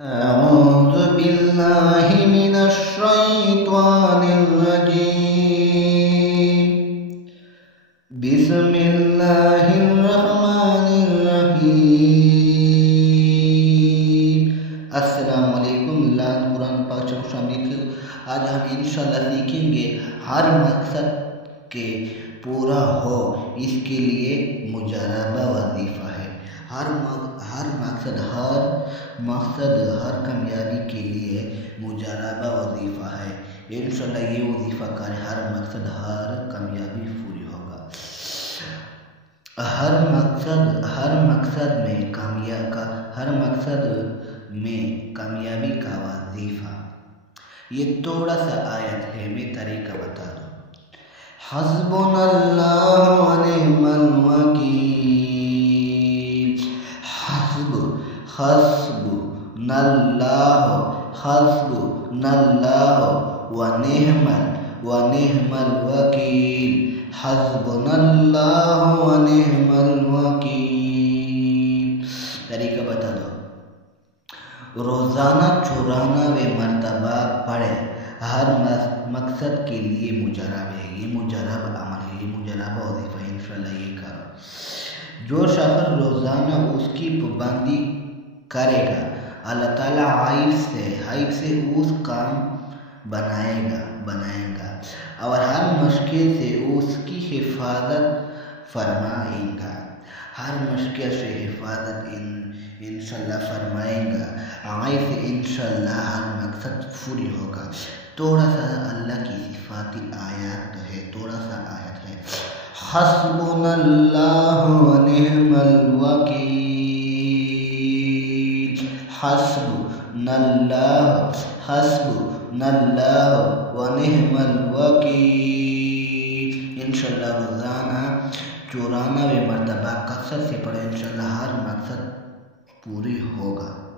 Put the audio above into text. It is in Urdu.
أعوذ بالله من الشيطان الرجيم بسم الله الرحمن الرحيم السلام علیکم لان قرآن پاک چم شامل آج ہم انشاءاللہ سیکھیں گے ہر مقصد کے پورا ہو اس کے لیے مجربہ وظیفہ ہے۔ ہر مقصد ہر کامیابی کے لیے مجربہ وظیفہ ہے۔ انشاءاللہ یہ وظیفہ کریں، ہر مقصد ہر کامیابی پوری ہوگا۔ ہر مقصد میں کامیابی کا وظیفہ۔ یہ تھوڑا سا آیت ہے، میں طریقہ بتا دوں۔ حسبنا اللہ و نعم الوکیل۔ حسبنا اللہ و نعم الوکیل۔ حسبنا اللہ و نعم الوکیل۔ طریقہ بتا دو۔ روزانہ 94 مرتبہ پڑھے۔ ہر مقصد کے لیے مجرب ہے، یہ مجرب عمل ہے، یہ مجربہ وظیفہ ہے۔ انشاءاللہ یہ کرو۔ جو شخص روزانہ اس کی پابندی کرے گا، اللہ تعالیٰ عیب سے اس کام بنائے گا اور ہر مشکل سے اس کی حفاظت فرمائے گا۔ ہر مشکل سے حفاظت انشاءاللہ فرمائے گا۔ عیب سے انشاءاللہ ہر مقصد پوری ہوگا۔ تھوڑا سا اللہ کی صفاتی آیات ہے، تھوڑا سا آیت ہے۔ حسبنا اللہ و نعم الوکیل۔ حسبنا اللہ و نعم الوکیل۔ انشاءاللہ روزانہ 94 مرتبہ کثرت سے پڑھیں، انشاءاللہ ہر مقصد پوری ہوگا۔